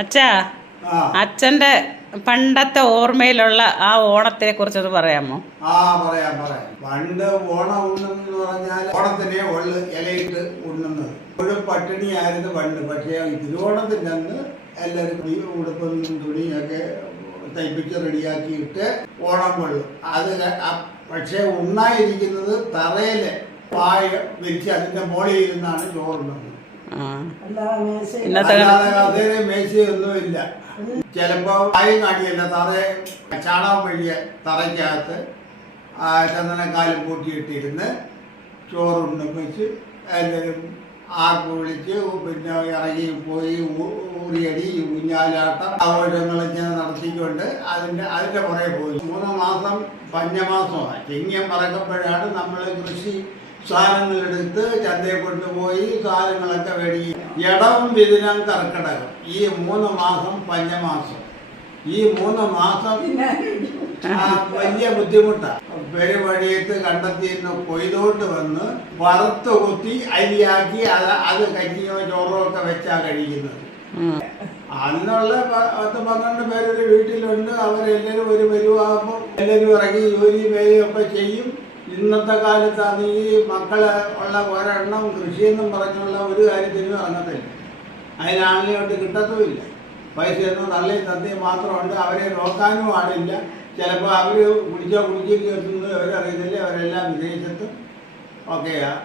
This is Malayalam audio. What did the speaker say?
അച്ഛാ, അച്ഛന്റെ പണ്ടത്തെ ഓർമ്മയിലുള്ള ആ ഓണത്തെ കുറിച്ചൊന്ന് പറയാമോ? പറയാം. പണ്ട് ഓണം ഉണ്ണെന്ന് പറഞ്ഞാൽ ഓണത്തിനെ ഇലയിട്ട് ഉണ്ണുന്നത് ഒരു പട്ടിണിയായിരുന്നു പണ്ട്. പക്ഷേ തിരുവോണത്തിൻ്റെ അന്ന് എല്ലാവരും ഉടുപ്പും തുണിയൊക്കെ തയ്പ്പിച്ച് റെഡിയാക്കിയിട്ട് ഓണം കൊള്ളും. അത് പക്ഷേ ഉണ്ണായിരിക്കുന്നത് തറയില് പായ വിരിച്ച് അതിന്റെ മോളിൽ ഇരുന്നാണ് ചോറുണ്ണുന്നത്. അതേ മേശയൊന്നുമില്ല. ചിലപ്പോ പായും കാണിയല്ല, ചാണകം വഴിയ തറയ്ക്കകത്ത് ചന്ദനക്കാലം പൂട്ടിയിട്ടിരുന്ന് ചോറുണ്ണും വെച്ച് എല്ലാവരും ആർപ്പ് വിളിച്ച് പിന്നെ ഇറങ്ങി പോയി ഊറിയടി ഊഞ്ഞാലാട്ടം ആഘോഷങ്ങളിങ്ങനെ നടത്തിക്കൊണ്ട് അതിന്റെ പുറകെ പോയി. 3 മാസം പഞ്ഞമാസമാണ്. ചിങ്ങം പറക്കുമ്പോഴാണ് നമ്മൾ കൃഷി സാധനങ്ങളെടുത്ത് ചന്തയിൽ കൊണ്ടുപോയി സാധനങ്ങളൊക്കെ മേടിക്കും. ഇടവും മിഥുനം കർക്കിടകം, ഈ 3 മാസം പഞ്ഞമാസം. ഈ 3 മാസം വലിയ ബുദ്ധിമുട്ടാണ്. പെരുവഴിയത്ത് കണ്ടെത്തിന്ന് കൊയ്തോണ്ട് വന്ന് വറുത്ത് കുത്തി അരിയാക്കി അത് കഞ്ഞിയോ ചോറോ ഒക്കെ വെച്ചാ കഴിക്കുന്നത്. അന്നുള്ള 10-12 പേരൊരു വീട്ടിലുണ്ട്. അവരെല്ലാവരും ഒരു വരുവാകുമ്പോൾ എല്ലാവരും ഇറങ്ങി ജോലി വേലയും ഒക്കെ ചെയ്യും. ഇന്നത്തെ കാലത്താണ് ഈ മക്കളെ ഉള്ള ഒരെണ്ണം കൃഷിയെന്നും പറഞ്ഞുള്ള ഒരു കാര്യത്തിനും ഇറങ്ങത്തില്ല. അതിനാളിലോട്ട് കിട്ടത്തുമില്ല. പൈസയൊന്നും തള്ളിയും തന്നെയും മാത്രമുണ്ട്. അവരെ നോക്കാനും ആളില്ല. ചിലപ്പോൾ അവർ കുടിച്ചിട്ട് എത്തുന്നത് അവരറിയത്തില്ല. അവരെല്ലാം വിദേശത്തും ഒക്കെയാണ്.